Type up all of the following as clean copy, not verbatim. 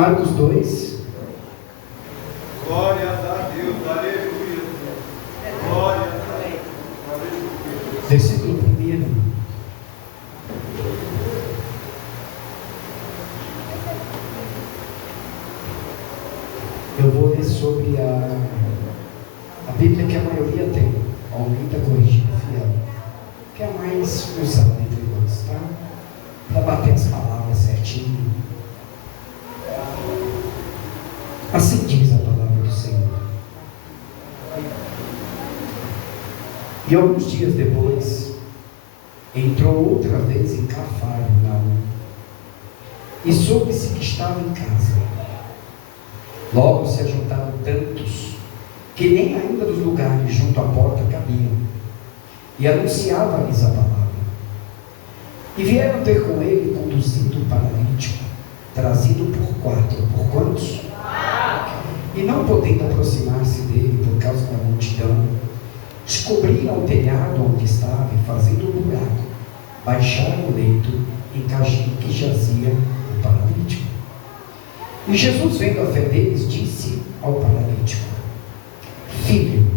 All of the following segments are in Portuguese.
Marcos 2. Glórias a Deus, aleluia. Glórias a Deus, aleluia. Versículo 1. Eu vou ler sobre a Bíblia que a maioria tem, a Almeida Corrigida Fiel, que é a mais usada entre nós, tá? Para bater as palavras certinho. Assim diz a palavra do Senhor. E alguns dias depois, entrou outra vez em Cafarnaum, e soube-se que estava em casa. Logo se ajuntaram tantos, que nem ainda dos lugares junto à porta cabiam, e anunciava-lhes a palavra. E vieram ter com ele, conduzindo o paralítico, trazido por quantos? E não podendo aproximar-se dele por causa da multidão, descobriram o telhado onde estava, e fazendo um buraco, baixaram o leito em que jazia o paralítico. E Jesus, vendo a fé deles, disse ao paralítico: Filho,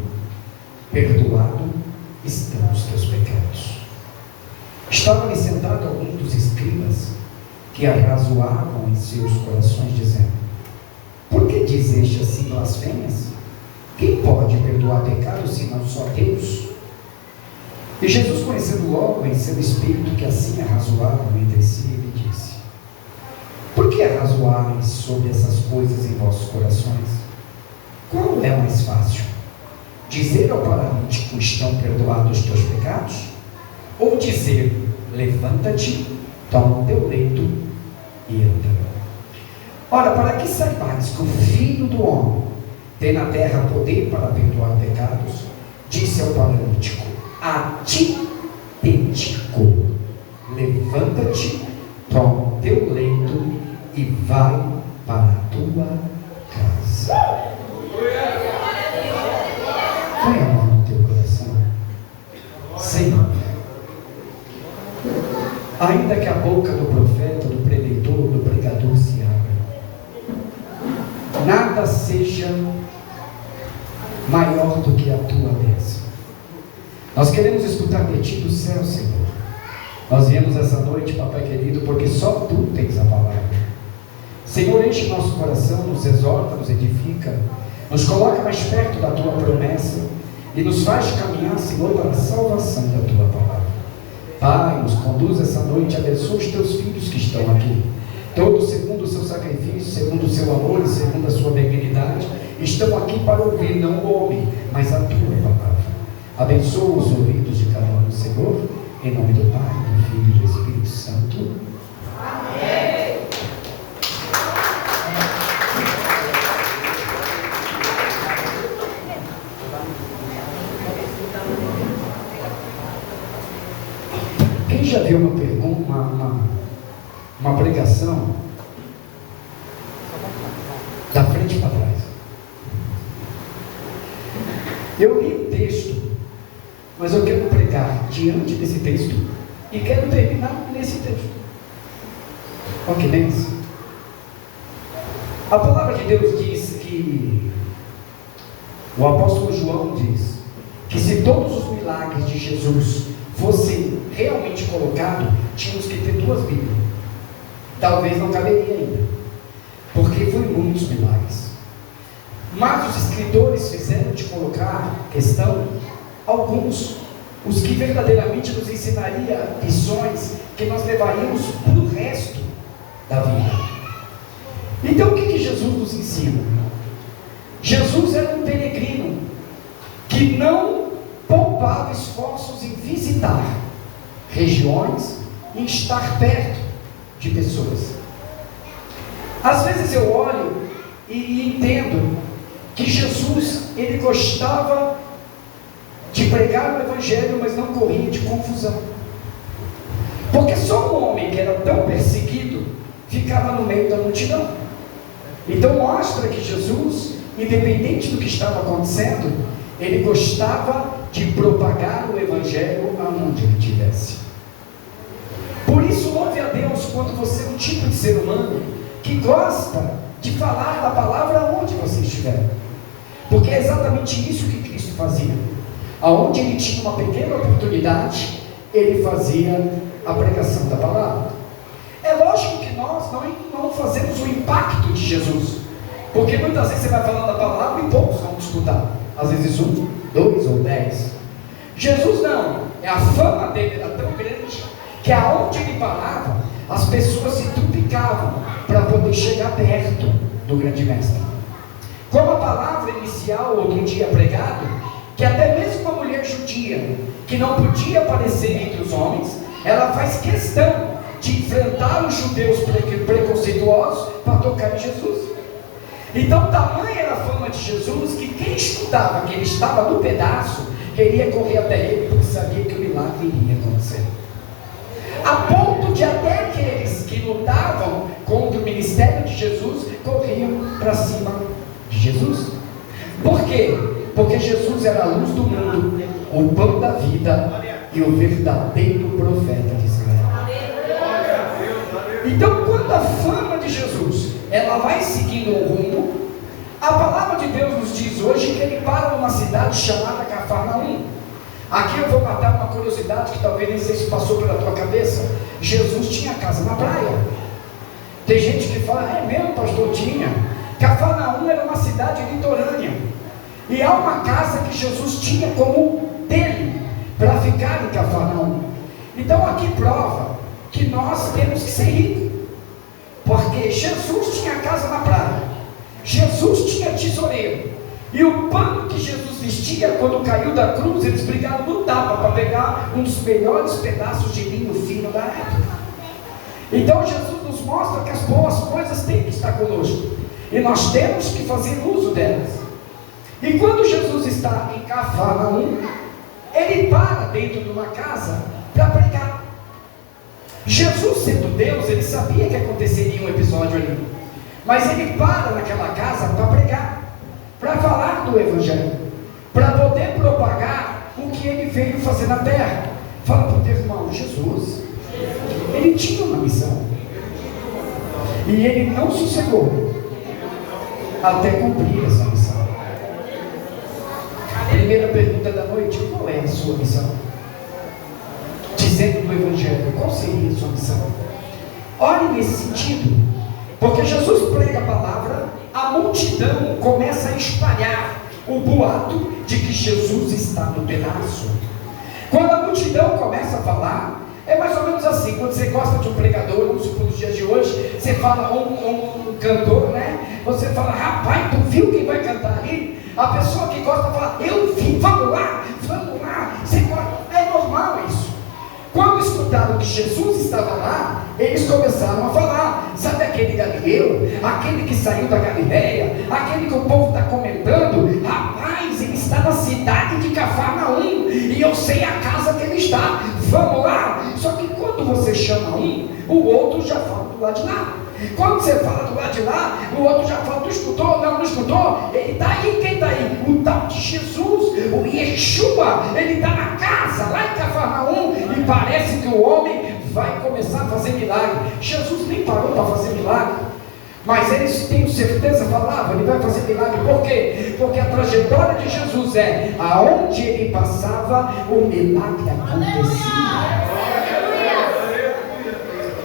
perdoado estão os teus pecados. Estava ali sentado algum dos escribas, que arrazoavam em seus corações, dizendo: Por que diz este assim blasfêmias? Quem pode perdoar pecados, senão só Deus? E Jesus, conhecendo logo em seu espírito que assim arrazoavam entre si, ele disse: Por que arrazoais sobre essas coisas em vossos corações? Qual é mais fácil? Dizer ao paralítico: Estão perdoados os teus pecados? Ou dizer: Levanta-te, toma o teu leito e anda? Ora, para que saibais que o Filho do Homem tem na terra poder para perdoar pecados, disse ao paralítico: A ti te digo, levanta-te, toma o teu leito e vai para a tua casa. Põe a mão no teu coração. Senhor, ainda que a boca do profeta, do preletor, do pregador se abra, nada seja maior do que a tua bênção. Nós queremos escutar de ti do céu, Senhor. Nós viemos essa noite, papai querido, porque só tu tens a palavra. Senhor, enche nosso coração, nos exorta, nos edifica, nos coloca mais perto da tua promessa e nos faz caminhar, Senhor, para a salvação da tua palavra. Pai, nos conduz essa noite, abençoa os teus filhos que estão aqui, todos segundo o seu sacrifício, segundo o seu amor e segundo a sua benignidade, estão aqui para ouvir não o homem, mas a tua palavra. Abençoa os ouvidos de cada um, Senhor, em nome do Pai, do Filho e do Espírito Santo. Amém. Quem já viu uma pergunta, uma pregação da frente para trás? Eu li o texto, mas eu quero pregar diante desse texto e quero terminar nesse texto. Ok, Denis? A palavra de Deus diz que o apóstolo João diz que se todos os milagres de Jesus fossem realmente colocados, tínhamos que ter 2 Bíblias. Talvez não caberia ainda, porque foi muitos milagres. Mas os escritores fizeram de colocar questão alguns, os que verdadeiramente nos ensinaria lições que nós levaríamos para o resto da vida. Então o que Jesus nos ensina? Jesus era um peregrino que não poupava esforços em visitar regiões e em estar perto de pessoas. Às vezes eu olho e entendo que Jesus, ele gostava de pregar o Evangelho, mas não corria de confusão, porque só um homem que era tão perseguido ficava no meio da multidão. Então mostra que Jesus, independente do que estava acontecendo, ele gostava de propagar o Evangelho aonde ele estivesse. Por isso louve a Deus quando você é um tipo de ser humano que gosta de falar da palavra onde você estiver. Porque é exatamente isso que Cristo fazia. Aonde ele tinha uma pequena oportunidade, ele fazia a pregação da palavra. É lógico que nós não fazemos o impacto de Jesus, porque muitas vezes você vai falando da palavra e poucos vão escutar, às vezes 1, 2 ou 10. Jesus não, a fama dele era tão grande, que aonde ele parava, as pessoas se duplicavam para poder chegar perto do grande mestre. Como a palavra inicial outro dia pregado, que até mesmo uma mulher judia, que não podia aparecer entre os homens, ela faz questão de enfrentar os judeus preconceituosos para tocar em Jesus. Então tamanha era a fama de Jesus, que quem escutava que ele estava no pedaço, queria correr até ele, porque sabia que o milagre iria acontecer. A ponto de até aqueles que lutavam contra o ministério de Jesus, corriam para cima de Jesus. Por quê? Porque Jesus era a luz do mundo, o pão da vida e o verdadeiro profeta de Israel. Então, quando a fama de Jesus ela vai seguindo o rumo, a palavra de Deus nos diz hoje que ele para numa cidade chamada Cafarnaum. Aqui eu vou matar uma curiosidade que talvez nem sei se passou pela tua cabeça. Jesus tinha casa na praia. Tem gente que fala, é mesmo, pastor? Tinha. Cafarnaum era uma cidade litorânea, e há uma casa que Jesus tinha como dele, para ficar em Cafarnaum. Então aqui prova que nós temos que ser ricos, porque Jesus tinha casa na praia, Jesus tinha tesoureiro, e o pano que Jesus vestia quando caiu da cruz, eles brigaram no tapa para pegar um dos melhores pedaços de linho fino da época. Então Jesus nos mostra que as boas coisas têm que estar conosco, e nós temos que fazer uso delas. E quando Jesus está em Cafarnaum, ele para dentro de uma casa para pregar. Jesus, sendo Deus, ele sabia que aconteceria um episódio ali, mas ele para naquela casa para pregar, para falar do Evangelho, para poder propagar o que ele veio fazer na terra. Fala para o teu irmão, Jesus, ele tinha uma missão, e ele não sossegou até cumprir essa missão. Primeira pergunta da noite: qual é a sua missão? Dizendo do Evangelho, qual seria a sua missão? Olhe nesse sentido, porque Jesus prega a palavra, a multidão começa a espalhar o boato de que Jesus está no pedaço. Quando a multidão começa a falar, é mais ou menos assim: quando você gosta de um pregador, vamos supor nos dias de hoje, você fala, um cantor, né? Você fala, rapaz, tu viu quem vai cantar ali? A pessoa que gosta fala, eu vi, vamos lá, você gosta. É normal isso. Quando escutaram que Jesus estava lá, eles começaram a falar, sabe aquele Galileu, aquele que saiu da Galileia, aquele que o povo está comentando, rapaz, ele está na cidade de Cafarnaum, e eu sei a casa que ele está, vamos lá. Só que quando você chama um, o outro já fala do lado de lá. Quando você fala do lado de lá, o outro já fala, tu escutou? Não escutou? Ele está aí, quem está aí? O tal de Jesus, o Yeshua, ele está na casa, lá em Cafarnaum, e parece que o homem vai começar a fazer milagre. Jesus nem parou para fazer milagre, mas eles têm certeza, falavam, ele vai fazer milagre. Por quê? Porque a trajetória de Jesus é, aonde ele passava, o milagre acontecia.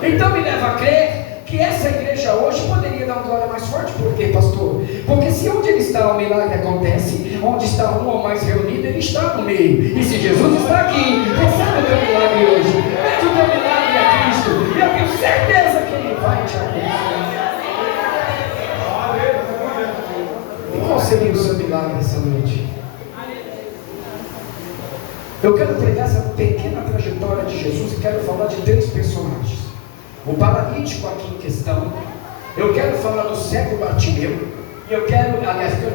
Então me leva a crer que essa igreja hoje poderia dar uma glória mais forte. Por quê, pastor? Porque se onde ele está o milagre acontece, onde está um ou mais reunido, ele está no meio. E se Jesus está aqui, recebe o teu milagre hoje, pede o teu milagre a Cristo, e eu tenho certeza que ele vai te abençoar. E qual seria o seu milagre essa noite? Eu quero pregar essa pequena trajetória de Jesus, e quero falar de 3 personagens. O paralítico aqui em questão, eu quero falar do cego Bartimeu, e eu quero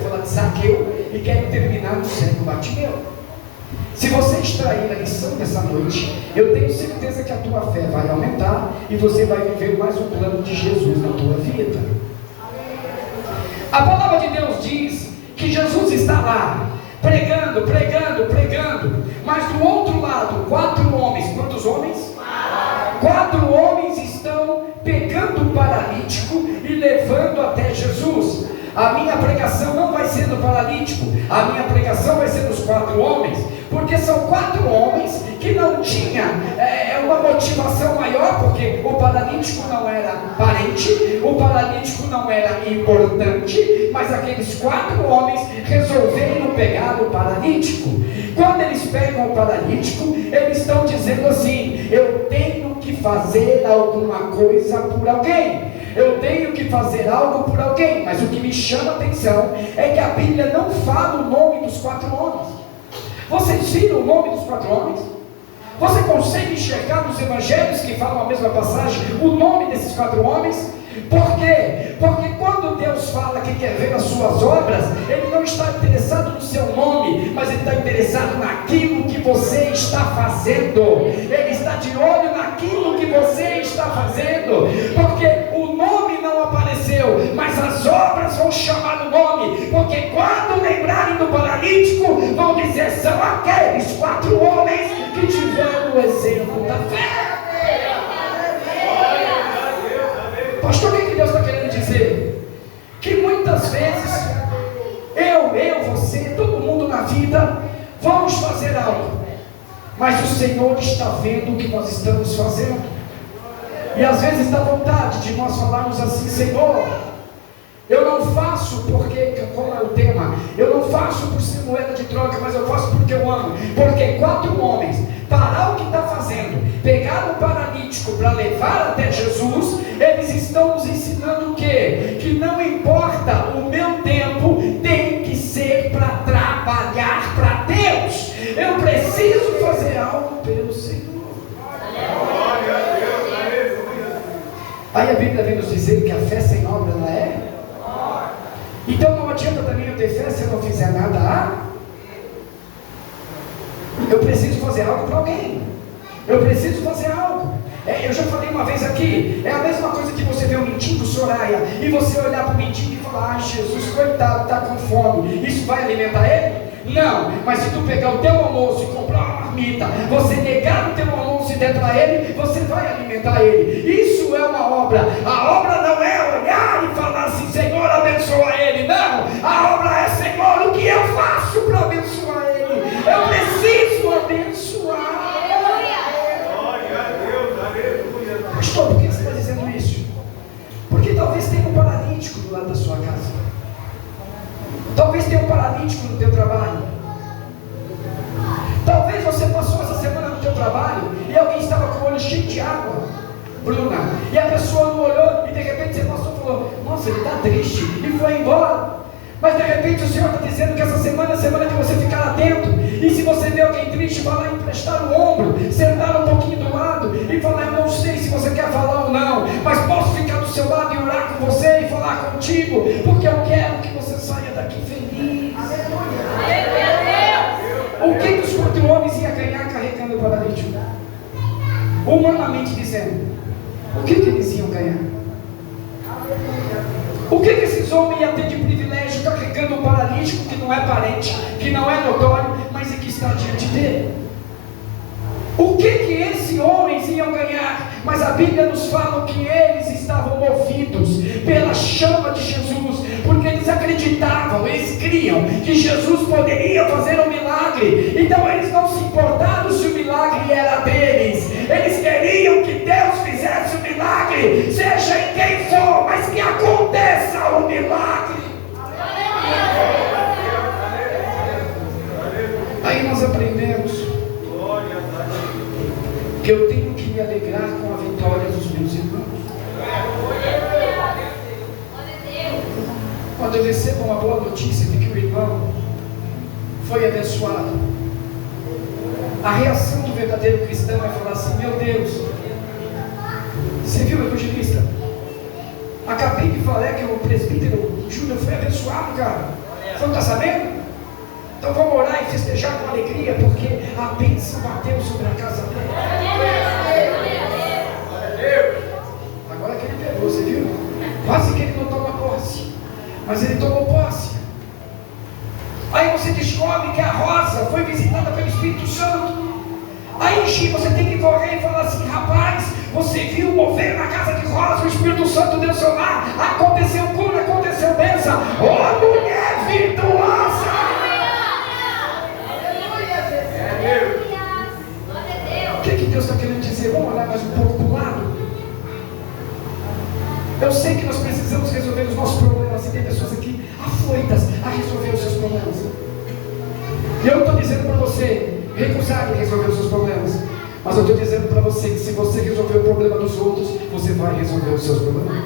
falar de Zaqueu, e quero terminar no cego Bartimeu. Se você extrair a lição dessa noite, eu tenho certeza que a tua fé vai aumentar, e você vai viver mais um plano de Jesus na tua vida. A palavra de Deus diz que Jesus está lá, pregando, mas do outro lado, 4 homens, quantos homens? 4 homens estão pegando o paralítico e levando levando até Jesus. A minha pregação não vai ser do paralítico, a minha pregação vai ser dos 4 homens, porque são 4 homens que não tinham uma motivação maior, porque o paralítico não era parente, o paralítico não era importante, mas aqueles 4 homens resolveram pegar o paralítico. Quando eles pegam o paralítico, eles estão dizendo assim: eu tenho que fazer alguma coisa por alguém, eu tenho que fazer algo por alguém. Mas o que me chama a atenção é que a Bíblia não fala o nome dos 4 homens. Vocês viram o nome dos 4 homens? Você consegue enxergar nos evangelhos que falam a mesma passagem o nome desses 4 homens? Por quê? Porque quando Deus fala que quer ver as suas obras, Ele não está interessado no seu nome, mas Ele está interessado naquilo que você está fazendo. Ele está de olho naquilo que você está fazendo, porque o nome não apareceu, mas as obras vão chamar o nome, porque quando lembrarem do paralítico, vão dizer: são aqueles 4 homens que tiveram o exemplo da fé. Pastor, o que Deus está querendo dizer? Que muitas vezes eu, você, todo mundo na vida vamos fazer algo, mas o Senhor está vendo o que nós estamos fazendo, e às vezes dá vontade de nós falarmos assim: Senhor, eu não faço porque, como é o tema, eu não faço por ser moeda de troca, mas eu faço porque eu amo. Porque 4 homens, parar o que está fazendo, pegar o paralítico para levar até Jesus, eles estão nos ensinando o quê? Que não importa o meu tempo, tem que ser para trabalhar para Deus. Eu preciso fazer algo pelo Senhor. Aí a Bíblia vem nos dizer que a fé sem obra ela é. Então não adianta também eu ter fé se eu não fizer nada. Eu preciso fazer algo para alguém. Eu preciso fazer algo. Eu já falei uma vez aqui, é a mesma coisa que você ver um mendigo, Soraya, e você olhar para o mendigo e falar: ai, Jesus, coitado, está com fome. Isso vai alimentar ele? Não. Mas se tu pegar o teu almoço e comprar uma marmita, você negar o teu almoço e der para ele, você vai alimentar ele. Isso é uma obra. A obra não é olhar e falar assim: Senhor, abençoa ele. Não. A obra é: Senhor, o que eu faço para abençoar ele? Eu preciso abençoar. Pastor, por que você está dizendo isso? Porque talvez tenha um paralítico do lado da sua casa. Talvez tenha um paralítico no teu trabalho. Talvez você passou essa semana no teu trabalho e alguém estava com o olho cheio de água, Bruna, e a pessoa não olhou, e de repente você passou e falou: nossa, ele está triste, e foi embora. Mas de repente o Senhor está dizendo que essa semana é a semana que você ficar atento. E se você vê alguém triste, vai lá emprestar o ombro, sentar um pouquinho do lado e falar: eu não sei se você quer falar ou não, mas posso ficar do seu lado e orar com você e falar contigo, porque eu quero que você saia daqui feliz. O que os 4 homens iam ganhar carregando o paralítico? Humanamente dizendo, o que eles iam ganhar? O que esses homens iam ter de privilégio carregando um paralítico que não é parente, que não é notório, mas é que está diante dele? O que esses homens iam ganhar? Mas a Bíblia nos fala que eles estavam movidos pela chama de Jesus, porque eles acreditavam, eles criam que Jesus poderia fazer um milagre. Então eles não se importaram se o milagre era deles, eles queriam que Deus fizesse o milagre, seja em quem for, mas que aconteça o milagre. Aí nós aprendemos que eu tenho que me alegrar com a vitória dos meus irmãos. Quando eu recebo uma boa notícia de que o irmão foi abençoado, a reação do verdadeiro cristão é falar assim: meu Deus, você viu, evangelista? Acabei de falar que o presbítero Júnior foi abençoado, cara. Você não está sabendo? Então vamos orar e festejar com alegria, porque a bênção bateu sobre a casa dele. Agora que ele pegou, você viu? Quase que ele não toma posse, mas ele tomou posse. Aí você descobre que a Rosa foi visitada pelo Espírito Santo. Aí você tem que correr e falar assim: rapaz, você viu mover na casa de Rosa, o Espírito Santo deu seu lar, aconteceu cura, aconteceu bênção. Oh, mulher virtuosa! O que Deus está querendo dizer? Vamos olhar mais um pouco para o lado. Eu sei que nós precisamos resolver os nossos problemas, e tem pessoas aqui afoitas a resolver os seus problemas. E eu não estou dizendo para você recusar de resolver os seus problemas, mas eu estou dizendo para você que se você resolver o problema dos outros, você vai resolver os seus problemas.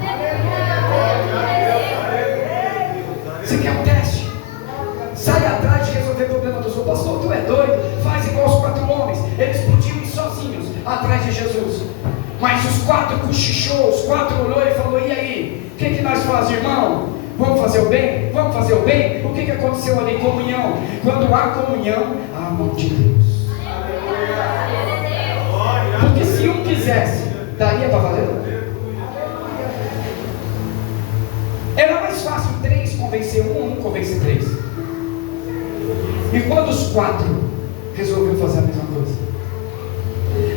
Você quer um teste? Sai atrás de resolver o problema dos outros. Pastor, tu é doido? Faz igual os 4 homens. Eles podiam ir sozinhos atrás de Jesus, mas os 4 cochichou, os 4 olhou e falou: e aí? O que nós fazemos, irmão? Vamos fazer o bem? Vamos fazer o bem? O que aconteceu ali? Comunhão. Quando há comunhão, há a mão de Deus. Porque se um quisesse, daria para valer? Era mais fácil 3 convencer um convencer 3. E quando os 4 resolveram fazer a mesma coisa,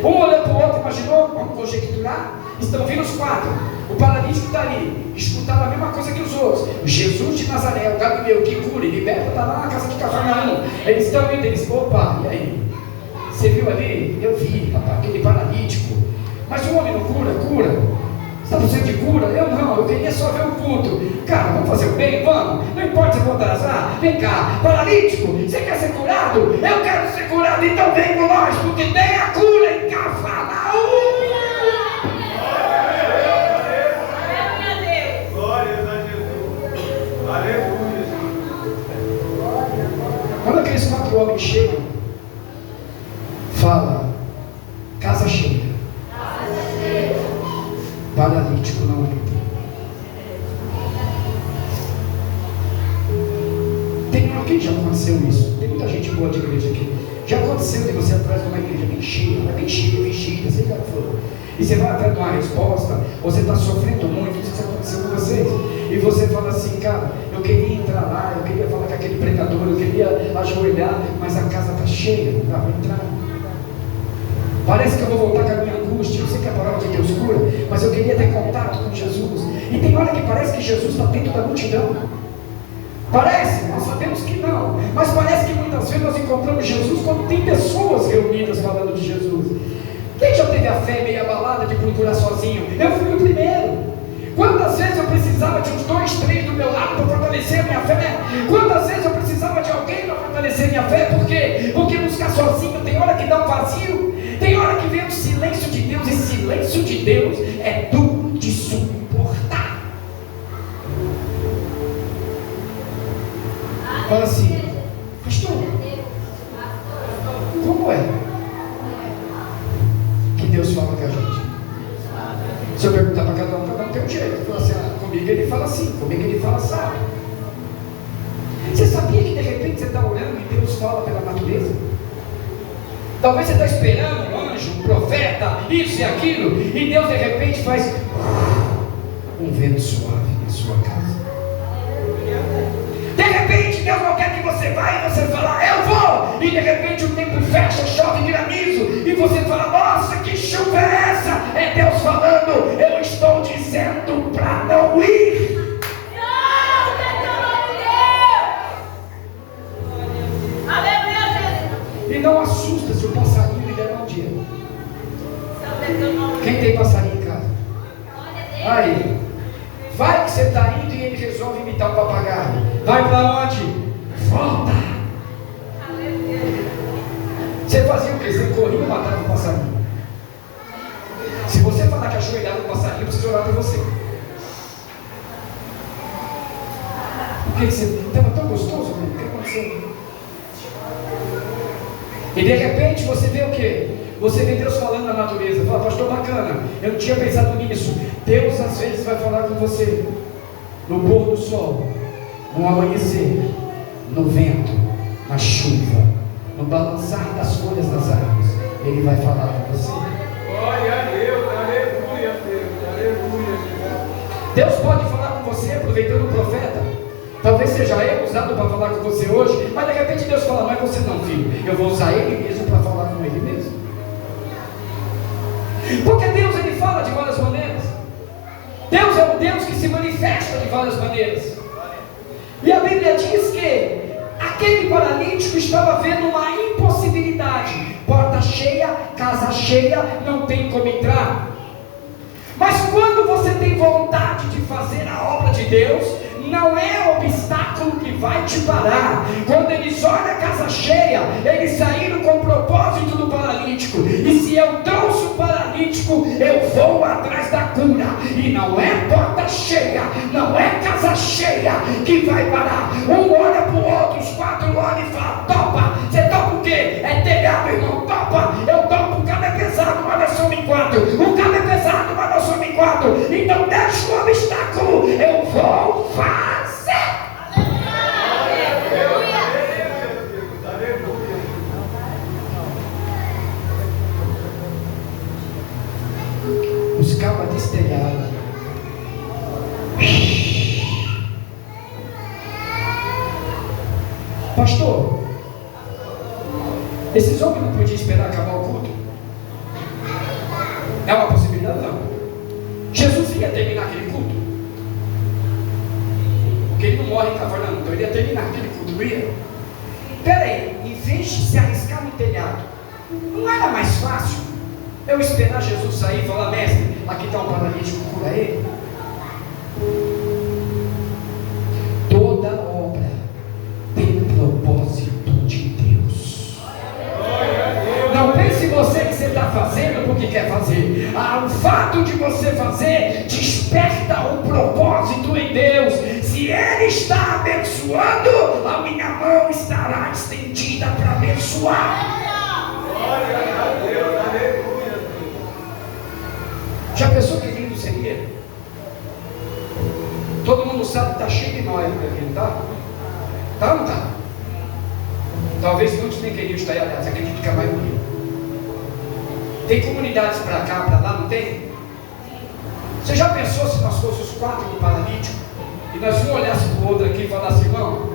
um olhou para o outro, imaginou, vamos conjecturar, estão vindo os 4, o paralítico está ali, escutaram a mesma coisa que os outros, Jesus de Nazaré, o Gabriel que cura e liberta, está lá na casa de Cafarnaum, eles estão indo, eles, opa, e aí? Você viu ali? Eu vi, rapaz, aquele paralítico, mas o homem não cura? Você está precisando de cura? Eu não, eu queria só ver o culto. Cara, vamos fazer o bem? Vamos, não importa se eu vou atrasar, vem cá, paralítico, você quer ser curado? Eu quero ser curado, então vem com nós, porque tem a cura em Cafarnaum. Quando aqueles 4 homens chegam, fala, casa cheia, paralítico não entra. Tem alguém já aconteceu isso? Tem muita gente boa de igreja aqui. Já aconteceu de você atrás de uma igreja bem cheia, vestida, sei lá o que for. E você vai atrás de uma resposta, você está sofrendo muito, isso aconteceu com vocês. E você fala assim, cara, eu queria entrar lá, eu queria falar com aquele pregador, eu queria ajoelhar, mas a casa está cheia, não dá para entrar. Parece que eu vou voltar com a minha angústia. Eu sei que a palavra de Deus cura, mas eu queria ter contato com Jesus. E tem hora que parece que Jesus está dentro da multidão. Parece, nós sabemos que não, mas parece que muitas vezes nós encontramos Jesus quando tem pessoas reunidas falando de Jesus. Quem já teve a fé meio abalada de procurar sozinho? Eu fui o primeiro. Quantas vezes eu precisava de uns 2, 3 do meu lado para fortalecer a minha fé? Quantas vezes eu precisava de alguém para fortalecer a minha fé? Por quê? Porque buscar sozinho tem hora que dá um vazio, tem hora que vem o silêncio de Deus, e silêncio de Deus é duro de suportar. Fala assim, pastor, como é que Deus fala com a gente? Se eu perguntar para cada um tem um jeito. Fala assim, comigo ele fala assim, comigo ele fala assado. Você sabia que de repente você está orando e Deus fala pela natureza? Talvez você está esperando um anjo, um profeta, isso e aquilo, e Deus de repente faz um vento suave na sua casa. De repente Deus não quer que você vá e você fala, eu vou, e de repente o tempo fecha, chove, granizo, e você fala, nossa, que chuva é essa? É Deus falando, eu estou dizendo para não ir. E não assusta se o passarinho lhe der um dia. Quem tem passarinho em casa? Aí, vai que você está indo e ele resolve imitar um papagaio. Vai para onde? Volta. Você fazia o que? Você corria e matava o passarinho. Se você falar que ajoelhava o passarinho, eu preciso orar por você. Porque você estava tão gostoso, o que aconteceu? E de repente você vê o que? Você vê Deus falando na natureza. Fala, pastor, bacana, eu não tinha pensado nisso. Deus às vezes vai falar com você no pôr do sol, no amanhecer, no vento, na chuva, no balançar das folhas das árvores. Ele vai falar com você. Glória a Deus, aleluia, Deus, aleluia. Deus pode falar com você aproveitando o profeta. Talvez seja eu usado para falar com você hoje, mas de repente Deus fala, não é você não, filho, eu vou usar ele mesmo para falar com ele mesmo. Porque Deus ele fala de várias maneiras. Deus é um Deus que se manifesta de várias maneiras. E a Bíblia diz que aquele paralítico estava vendo uma impossibilidade. Porta cheia, casa cheia, não tem como entrar. Mas quando você tem vontade de fazer a obra de Deus, não é obstáculo que vai te parar. Quando eles olham a casa cheia, eles saíram com o propósito do paralítico. E se eu trouxe o paralítico, eu vou atrás da cura. E não é porta cheia, não é casa cheia que vai parar. Um olha para o outro, os quatro olham e falam: topa. Você topa o quê? É telhado, irmão. Topa. Eu topo. O cabo é pesado, mas nós somos em quatro. O cabo é pesado, mas nós somos em quatro. Então deixa o obstáculo, eu vou fazer. Os cabas destelhados. Pastor, esses homens não podiam esperar acabar o culto? É uma possibilidade? Não. Jesus ia terminar aquele culto, porque ele não morre em Cafarnaum, então ele ia terminar aquele culto, não ia? Peraí, em vez de se arriscar no telhado, não era mais fácil eu esperar Jesus sair e falar: mestre, aqui está um paralítico, cura ele? Toda obra tem um propósito de Deus. Não pense você que você está fazendo porque quer fazer. O fato de você fazer desperta o propósito em Deus. Se Ele está abençoando, a minha mão estará estendida para abençoar. Já pensou que lindo seria? Todo mundo sabe que está cheio de nóia por aqui, não está? Está ou não está? Talvez muitos nem queriam estar aí, aliás, acredito que a maioria. Tem comunidades para cá, para lá, não tem? Você já pensou se nós fôssemos os quatro do paralítico e nós um olhasse para o outro aqui e falasse: irmão,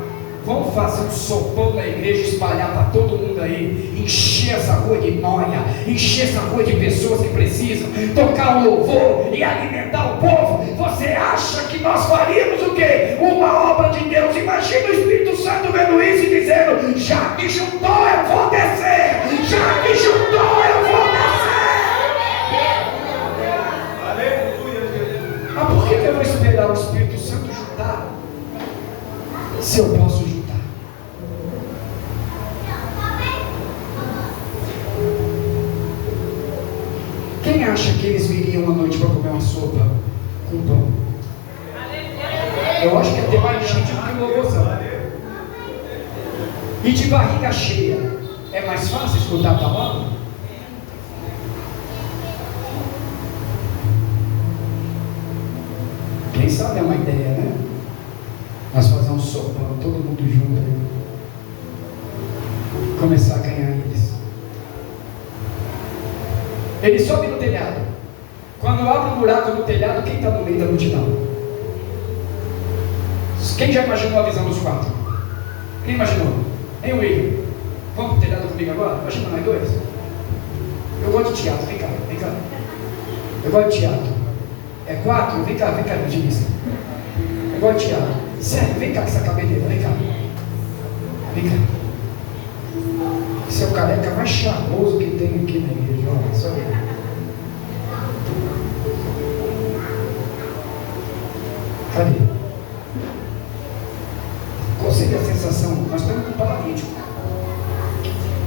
vamos fazer um sopão na igreja, espalhar para todo mundo aí, encher essa rua de nóia, encher essa rua de pessoas que precisam, tocar o louvor e alimentar o povo. Você acha que nós faríamos o quê? Uma obra de Deus. Imagina o Espírito Santo vendo isso e dizendo: já me juntou, eu vou descer. Já me juntou, eu vou descer. Mas por que eu vou esperar o Espírito Santo juntar, se eu posso juntar? Quem acha que eles viriam à noite para comer uma sopa com pão? Eu acho que ia ter mais gente do que louvorzão. E de barriga cheia, é mais fácil escutar a palavra? Quem sabe é uma ideia, né? Nós fazer um sopão, todo mundo junto, né? Começar a ganhar eles. Ele sobe no telhado. Quando abre um buraco no telhado, quem está no meio da multidão? Quem já imaginou a visão dos quatro? Quem imaginou? Hein, William? Vamos para o telhado comigo agora? Imagina nós dois. Eu gosto de teatro, vem cá, vem cá. Eu gosto de teatro. É quatro? Vem cá, evangelista. Eu gosto de teatro. Sério, vem cá com essa cabeleira, vem cá. Vem cá. Esse é o careca mais charmoso que tem aqui na igreja. Olha só. Cadê? Qual seria a sensação? Nós estamos com um paralítico.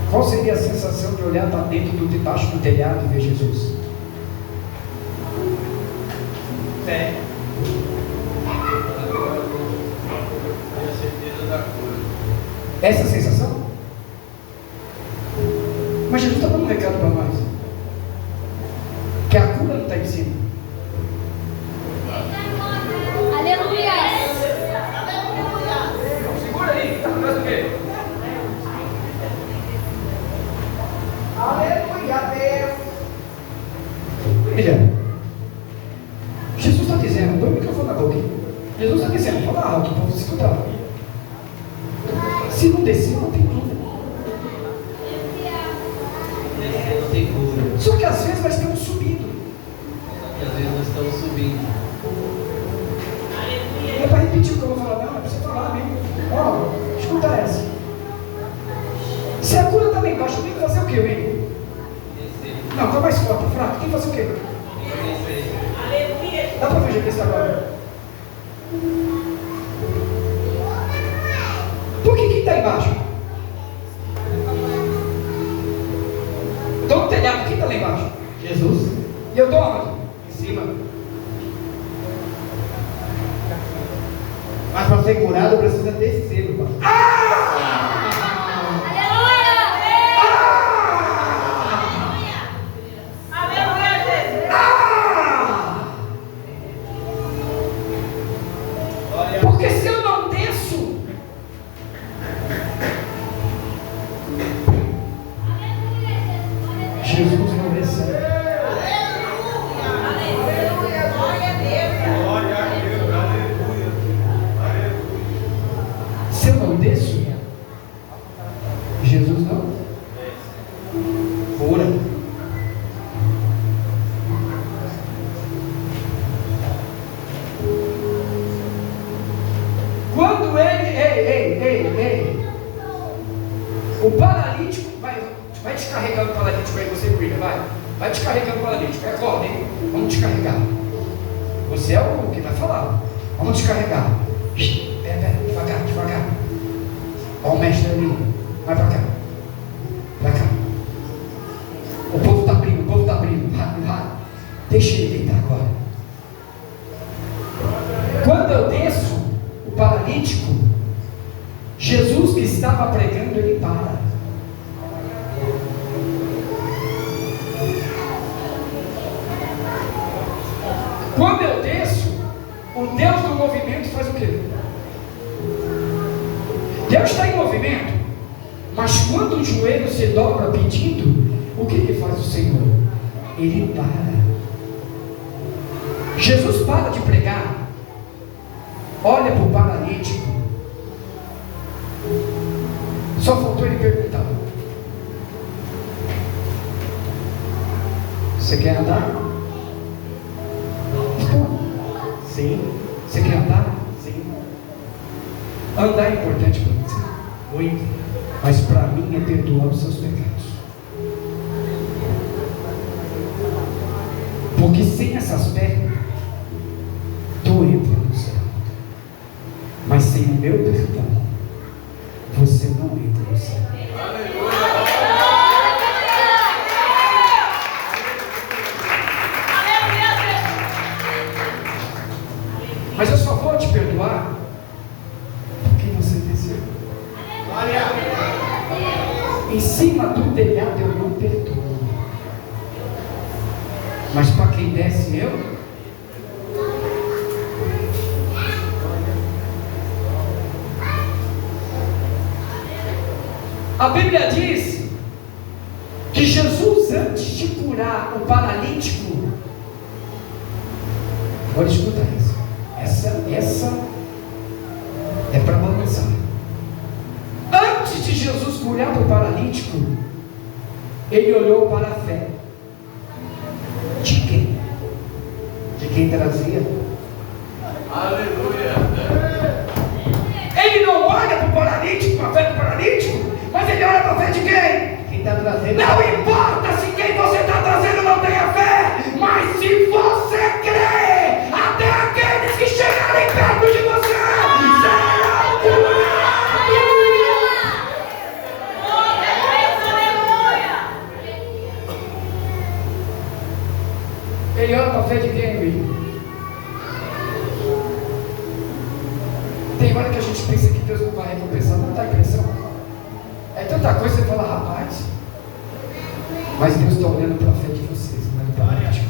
Qual seria a sensação de olhar para dentro debaixo do telhado e ver Jesus? Fé. Essa sensação? Mas Jesus está dando um recado para nós, que a cura não está em cima. Aleluia! Segura aí, está atrás do quê? Aleluia, Deus. Filha, Jesus está dizendo, põe o microfone na boca. Jesus está dizendo, fala alto para você escutar. Se não descer, não tem cura. Só que às vezes nós estamos subindo. Se a cura está lá embaixo, tem que fazer o quê, William? Não, está mais forte, fraco. Tem que fazer o quê? Dá para ver aqui agora? Por que está embaixo? Estou no telhado, quem está lá embaixo? Jesus. E eu estou onde? Em cima. Mas para ser curado precisa descer, meu pai. Porque se eu não desço, Jesus não recebe. Se eu não desço, Jesus não cura. Quando ele, o paralítico, vai descarregando o paralítico aí, você cuida, vai descarregando o paralítico, acorda, hein? Vamos descarregar. Você é o que vai falar. Vamos descarregar. Devagar, devagar. Ó, o mestre ali, vai para cá. Vai cá. O povo está abrindo, rápido, rápido. Deixa ele deitar agora. Quando eu desço, o paralítico, Jesus que estava pregando, ele para. Quando eu desço, o Deus do movimento faz o quê? Deus está em movimento, mas quando o joelho se dobra pedindo, o que faz o Senhor? Ele para. Jesus para de pregar, olha para o paralítico, só faltou ele perguntar: você quer andar? Então, sim. Você quer andar? Sim. Andar é importante para você, muito, mas para mim é perdoar os seus pecados, porque sem essas pernas tu entra no céu, mas sem o meu perdão você não entra no céu. Mas eu só vou te perdoar porque você desceu. Em cima do telhado eu não perdoo, mas para quem desce eu. A Bíblia diz que Jesus, antes de curar o paralítico, olha, escuta isso. Essa é para balançar. Antes de Jesus curar o paralítico, ele olhou para a fé. De quem? De quem trazia? Aleluia! Ele não olha para o paralítico, para a fé do paralítico, mas ele olha para a fé de quem? Quem está trazendo? Não importa se quem você está trazendo não tem a fé, mas se você crê, até aqueles que chegarem perto de você serão curados. Ele olha para a fé de quem, amigo? Tem hora que a gente pensa que Deus não vai recompensar, não dá impressão. É tanta coisa que você fala, rapaz, mas Deus está olhando para a fé de vocês, não é para a gente.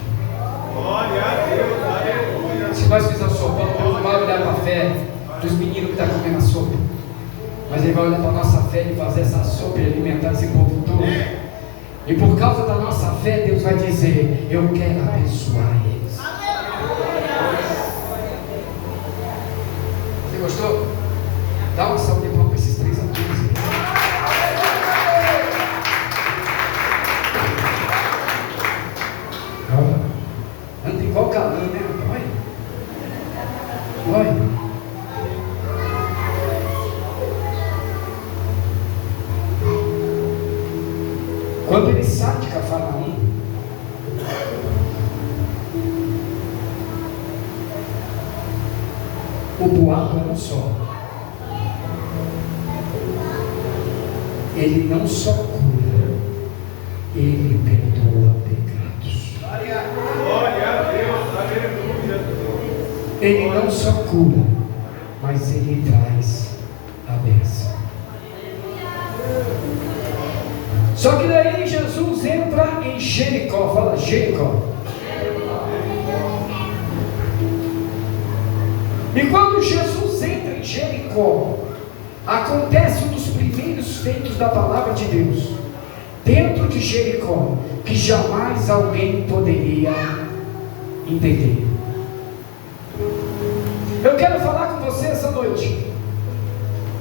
Glória a Deus, aleluia. Se nós fizermos sopão, Deus não vai olhar para a fé dos meninos que estão comendo a sopa, mas Ele vai olhar para a nossa fé e fazer essa sopa e alimentar esse povo todo. E por causa da nossa fé, Deus vai dizer: eu quero abençoar eles. Você gostou? Dá uma salva de palmas para esses 3 atores. Anda igual galã, né? Olha. Quando ele sai de Cafarnaum, o boato era um só. Ele não só cura, ele perdoa pecados. Glória a Deus, aleluia. Ele não só cura, mas ele traz a bênção. Só que daí Jesus entra em Jericó. Fala Jericó. E quando Jesus entra em Jericó, acontece um dos primeiros feitos da palavra de Deus dentro de Jericó, que jamais alguém poderia entender. Eu quero falar com você essa noite,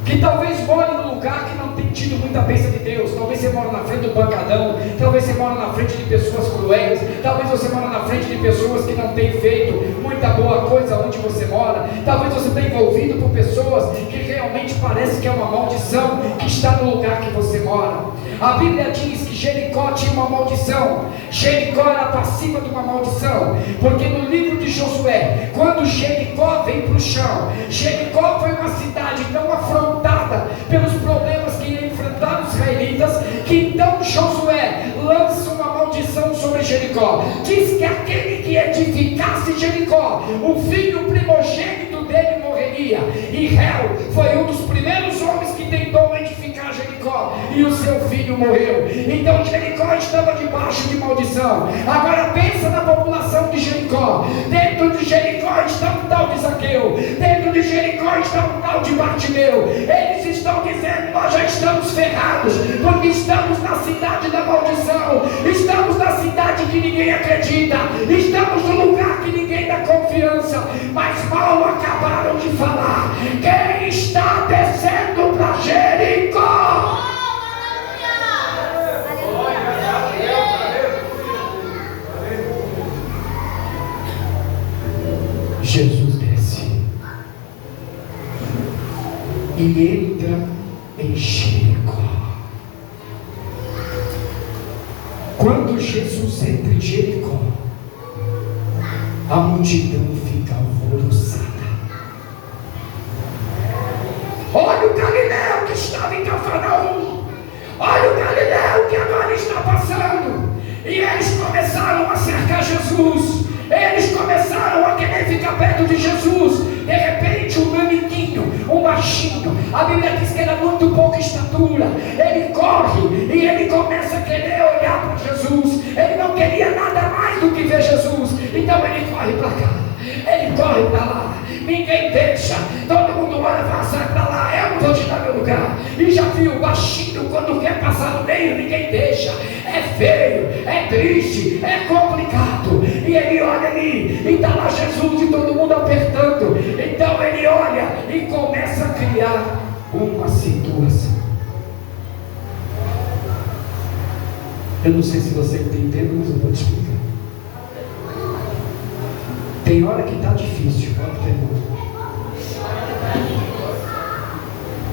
que talvez more num lugar que não tem tido muita bênção de Deus. Talvez você mora na frente do pancadão, talvez você mora na frente de pessoas cruéis, talvez você mora na frente de pessoas que não têm feito muita boa coisa onde você mora, talvez você esteja envolvido por pessoas que realmente parece que é uma maldição que está no lugar que você mora. A Bíblia diz que Jericó tinha uma maldição. Jericó era passiva de uma maldição, porque no livro de Josué, quando Jericó vem para o chão, Jericó foi uma cidade tão afrontada pelos problemas que ia enfrentar os israelitas, que então Josué lança uma maldição sobre Jericó. Diz que aquele que edificasse Jericó, o filho primogênito dele morreria. E Réu foi um dos primeiros homens que tentou edificar Jericó, e o seu filho morreu. Então Jericó estava debaixo de maldição. Agora pensa na população de Jericó. Dentro de Jericó está um tal de Zaqueu, dentro de Jericó está um tal de Bartimeu. Eles estão dizendo: nós já estamos ferrados, porque estamos na cidade da maldição, estamos na cidade que ninguém acredita, estamos no lugar que ninguém dá confiança. Mas mal acabaram de falar, quem está descendo para Jericó? Jesus desce e entra em Jericó. Quando Jesus entra em Jericó, a multidão fica alvoroçada. Olha o Galileu que estava em Cafarnaum, olha o Galileu que agora está passando. E eles começaram a cercar Jesus, eles começaram a querer ficar perto de Jesus. De repente, um naniquinho, um baixinho, a Bíblia diz que era muito pouca estatura, ele corre e ele começa a querer olhar para Jesus. Ele não queria nada mais do que ver Jesus. Então ele corre para cá, ele corre para lá, ninguém deixa, todo mundo olha e fala: sai para lá, eu não vou te dar meu lugar. E já viu, o baixinho, quando quer passar no meio, ninguém deixa. É feio, é triste, é complicado. E ele olha ali, e está lá Jesus e todo mundo apertando. Então ele olha e começa a criar uma situação. Eu não sei se você está entendendo, mas eu vou te explicar. Tem hora que está difícil, pode ter muito.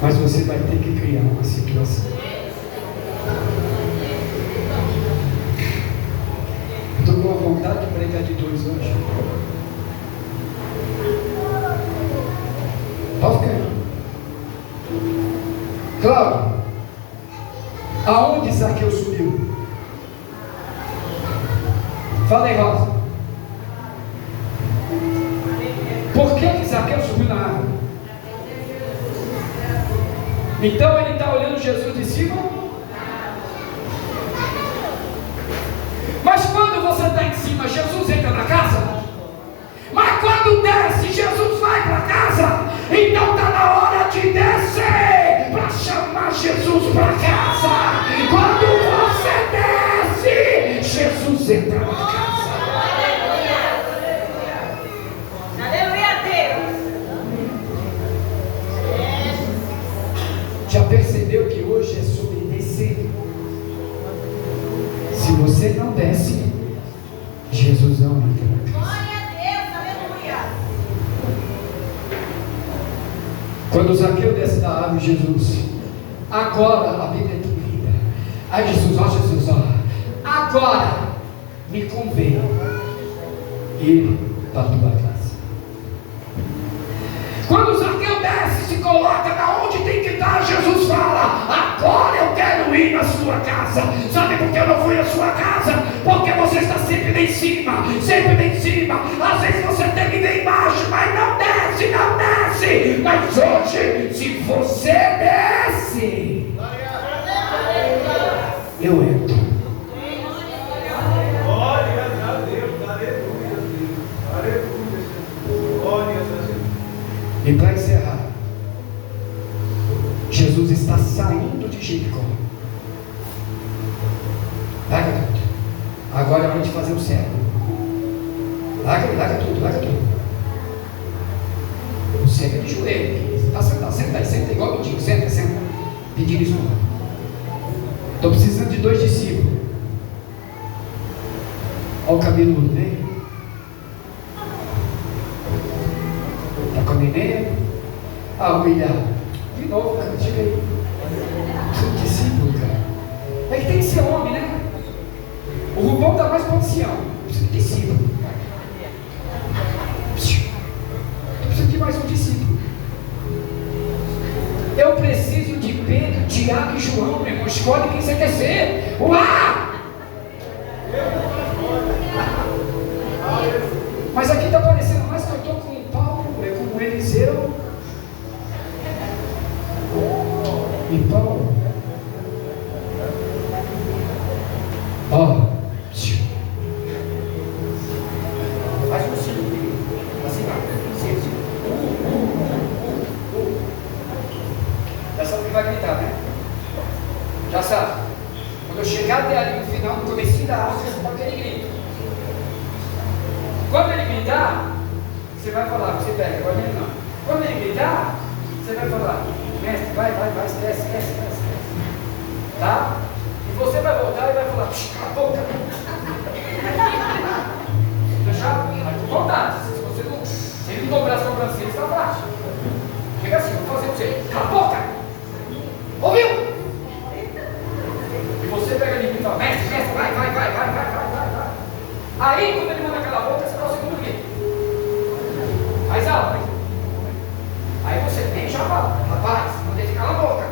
Mas você vai ter que criar uma situação. Eu estou com a vontade de pregar de dois hoje. Pode ficar aí. Cláudio, aonde Zaqueu subiu? Fala aí, Rosa. Por que Zaqueu subiu na árvore? Então ele está olhando Jesus de cima? Mas quando você está em cima, Jesus entra na casa? Mas quando desce, Jesus vai para casa? Então está na hora de descer para chamar Jesus para casa. Quando você desce, Jesus entra na casa. Já percebeu que hoje é sobre descer? Se você não desce, Jesus não entra na casa. Glória a Deus, aleluia. Quando Zaqueu desce da árvore, Jesus, agora a Bíblia é linda. Aí Jesus, ó Jesus, ó. agora me convém ir para a tua casa. Quando Zaqueu desce, se coloca na onde tem que estar, Jesus fala: agora eu quero ir na sua casa. Sabe por que eu não fui à sua casa? Porque você está sempre lá em cima, sempre lá em cima. Às vezes você tem que ir embaixo, mas não desce, não desce. Mas hoje, se você desce, eu entro. Glória a Deus, aleluia, aleluia, glória a Deus. E para encerrar, Jesus está saindo de Jericó. Larga tudo. Agora é hora de fazer o certo. Larga tudo. O cego é de joelho. Senta aí, senta igual mendigo. Senta. Pedir isso. Estou precisando de 2 discípulos. Olha o cabeludo, né? Está com a neném? O William. De novo, cara. Chega aí. Preciso de discípulo, cara. É que tem que ser homem, né? O Rubão está mais para o ancião. Preciso de discípulo. Eu preciso de mais um discípulo. Eu preciso de Pedro, Tiago e João, meu irmão. Escolhe quem você quer ser. Uau! Mas aqui está parecendo mais que eu estou com o Paulo, com o Eliseu e Paulo. Faz um símbolo assim, sim. Já sabe o que vai gritar, né? Já sabe. Quando eu chegar até ali no final, no comecinho da aula, você pode aquele grito. Quando ele gritar, você vai falar, você pega, agora ele não. Quando ele gritar, você vai falar: mestre, vai, esquece. Tá? E você vai voltar e vai falar: cala a boca. Deixar? Mas com vontade. Se ele não dobrar a sobrancelha, está baixo. Chega assim, vou fazer pra você: cala a boca. Ouviu? E você pega ali e fala: mestre, vai. Aí, quando ele manda aquela boca, você dá o segundo grito. Mais alto. Aí você vem e já fala: rapaz, não deixe calar a boca.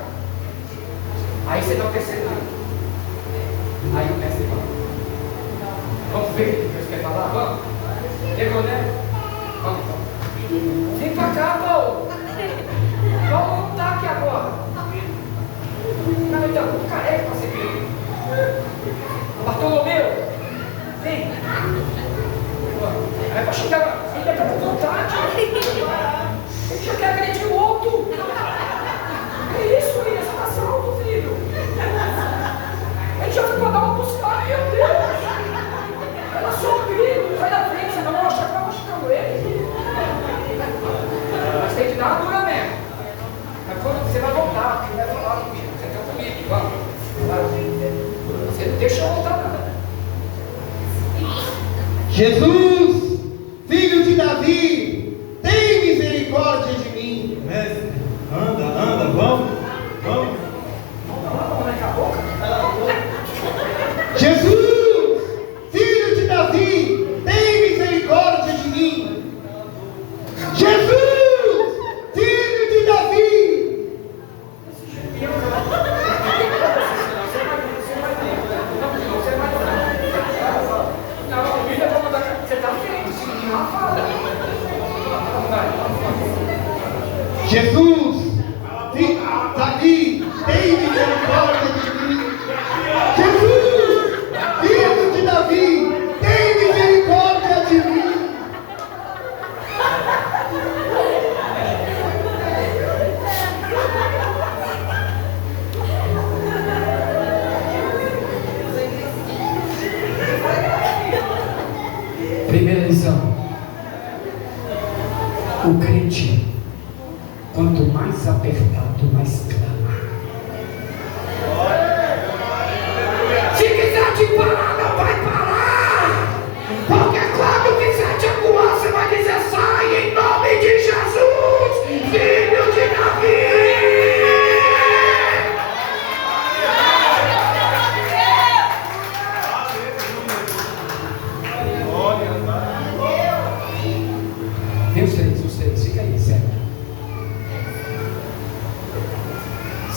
Aí você dá o terceiro grito. Aí o mestre fala: vamos ver o que Deus quer falar? Vamos. Pegou, né? Vamos. Vem pra cá, Paulo. Paulo não tá aqui agora. Não, então, o careca pra ser filho. Bartolomeu, vem. É pra chegar. Ele é pra com vontade. Ele já quer agredir o outro. É isso, filho. Você tá salvo, filho. Ele já foi pra dar uma bucilada. Meu Deus. Ela só um grito. Sai da frente, senão eu vou achar que vai machucando ele. Mas tem que dar uma dura mesmo. Mas quando você vai voltar, você vai falar comigo. Você tá comigo, vamos. Você não deixa eu voltar, nada. Jesus, filho de Davi, tem misericórdia de mim. Mestre, anda, vamos. Jesus, filho de Davi, tem misericórdia de mim. Jesus, filho de Davi. Jesus, Davi, tem misericórdia de mim. Jesus,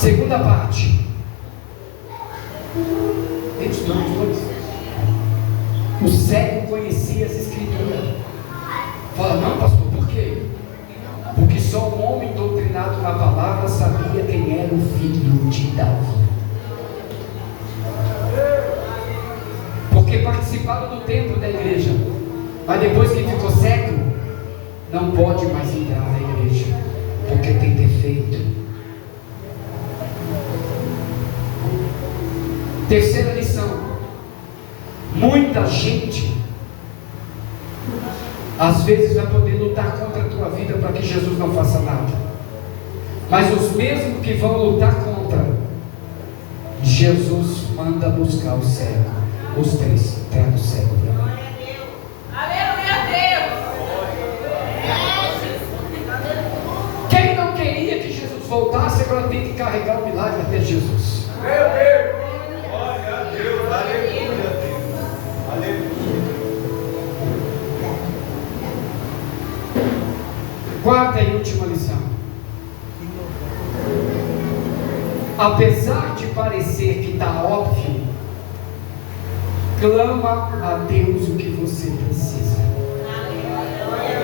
Segunda parte. Eles dois. O cego conhecia as escrituras. Fala, não, pastor, por quê? Porque só um homem doutrinado na palavra sabia quem era o filho de Davi. Porque participava do templo da igreja, mas depois que ficou cego, não pode mais entrar na igreja, porque tem defeito. Terceira lição: muita gente às vezes vai poder lutar contra a tua vida para que Jesus não faça nada, mas os mesmos que vão lutar contra, Jesus manda buscar o cego. Os três, terra do cego. Aleluia a Deus. Quem não queria que Jesus voltasse, agora tem que carregar o milagre até Jesus. Meu Deus! Glória a Deus! Aleluia! Aleluia! Quarta e última lição. Apesar de parecer que está óbvio, clama a Deus o que você precisa.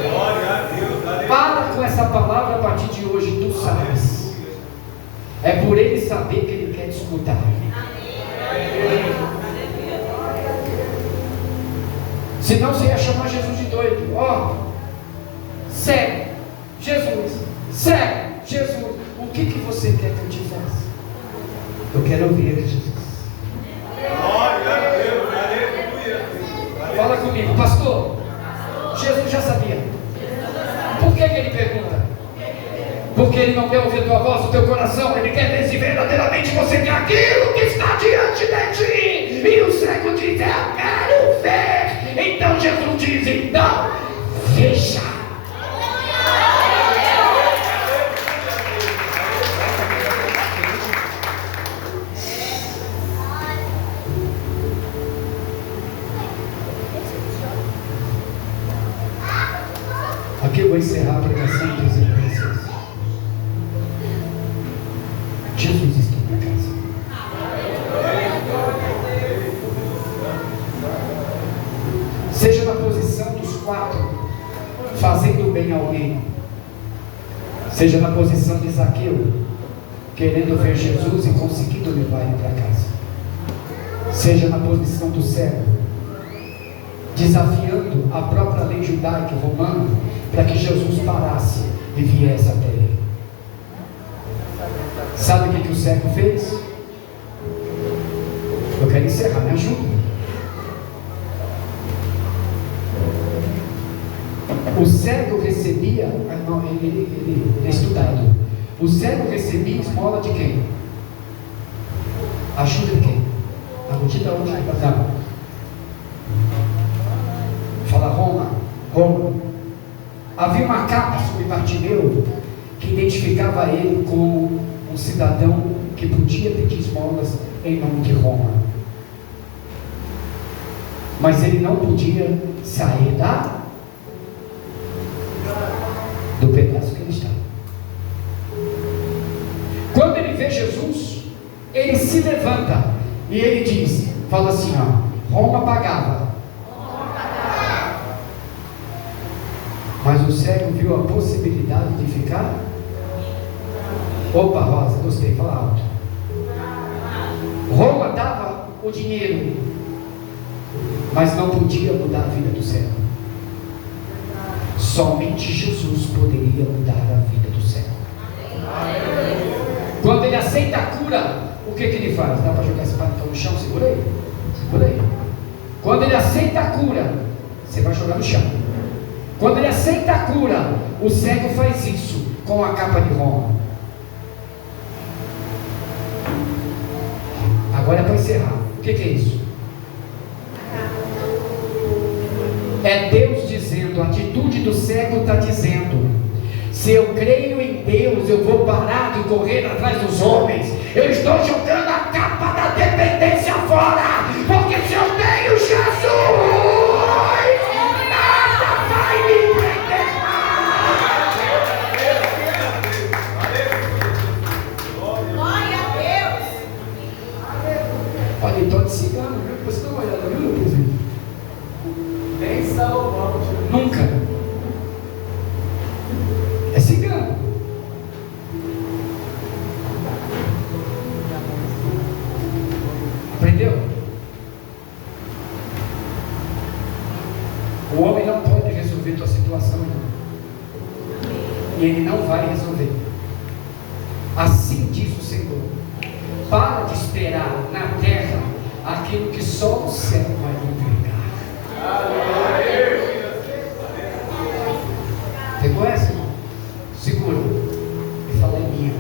Glória a Deus! Aleluia! Para com essa palavra a partir de hoje, tu sabes. É por ele saber que ele quer te escutar. Senão você ia chamar Jesus de doido. Ó, cego, Jesus, cego, Jesus, o que você quer que eu te faça? Eu quero ouvir Jesus. Glória a Deus! Aleluia! Fala comigo, pastor. Jesus já sabia. Por que ele pergunta? Porque ele não quer ouvir tua voz, o teu coração. Ele quer ver se verdadeiramente você quer aquilo que está diante de ti. E o cego diz: eu quero ver. Então Jesus diz: então veja. Aqui eu vou encerrar a pregação dizendo para vocês: Jesus está na casa. Seja na posição dos quatro, fazendo bem a alguém, seja na posição de Zaqueu, querendo ver Jesus e conseguindo levar ele para casa, seja na posição do cego, desafiando a própria lei judaica e romana para que Jesus parasse e viesse até ele. Sabe o que o cego fez? Eu quero encerrar, me ajuda. O cego recebia, ele é estudado. O cego recebia esmola de quem? Ajuda de quem? A medida onde ele passava. Fala Roma. Havia uma capa sobre Bartimeu que identificava ele como um cidadão que podia pedir esmolas em nome de Roma. Mas ele não podia sair do pedaço que ele estava. Quando ele vê Jesus, ele se levanta e ele diz, fala assim, ó: Roma pagava. Mas o cego viu a possibilidade de ficar. Opa, Rosa, gostei, fala alto. Roma dava o dinheiro, mas não podia mudar a vida do cego. Somente Jesus poderia mudar a vida do cego. Quando ele aceita a cura, o que ele faz? Dá para jogar esse paletó no chão? Segura aí. Segura aí. Quando ele aceita a cura, você vai jogar no chão. Quando ele aceita a cura, o cego faz isso com a capa de Roma. Agora é para encerrar. O que é isso? É Deus dizendo, a atitude do cego está dizendo: se eu creio em Deus, eu vou parar de correr atrás dos homens. Eu estou jogando a capa da dependência fora, porque se eu tenho Jesus, nada vai me prender mais. Glória paletó de cigano, viu? Você está olhando, viu, inclusive? Nem Salomão. Nunca. É cigano. Aprendeu? O homem não pode resolver tua situação, irmão. E ele não vai resolver. Assim diz o Senhor: para de esperar na terra aquilo que só o céu vai entregar. Pegou essa, irmão? Segura e fala: é minha.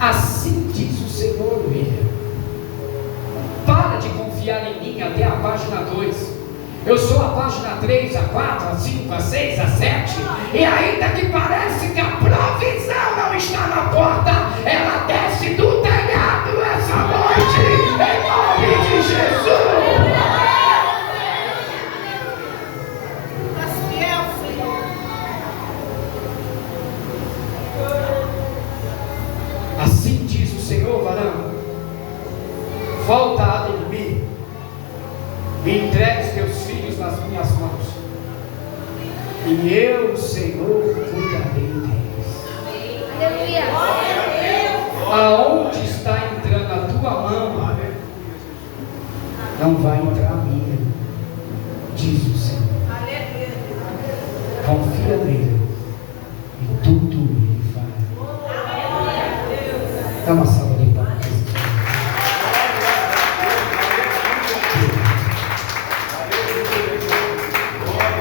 Assim diz o Senhor, William. Para de confiar em mim até a página 2. Eu sou a página 3, a 4, a 5, a 6, a 7. E ainda que parece que a provisão não está na porta, ela desce do telhado essa noite, em nome de Jesus. Assim diz o Senhor, varão: volta a dormir e entregue os teus filhos nas minhas mãos, e eu, Senhor, cuidarei deles. Aonde está entrando a tua mão, não vai entrar a minha, diz o Senhor. Confia nele e tudo ele fará. Dá uma salva de palmas.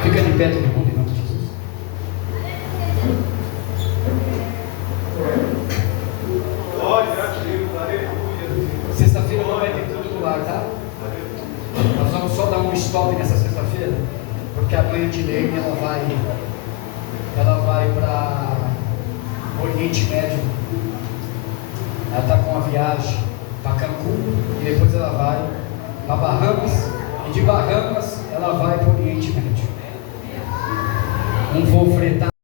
Fica de pé todo mundo, em nome de Jesus. Glória a Deus, aleluia. Sexta-feira não vai ter tudo no lar, tá? Nós vamos só dar um stop nessa sexta-feira, porque a mãe de Leime ela vai para o Oriente Médio. Ela está com uma viagem para Cancún e depois ela vai para Bahamas, e de Bahamas ela vai para o Oriente Médio. Um voo fretado.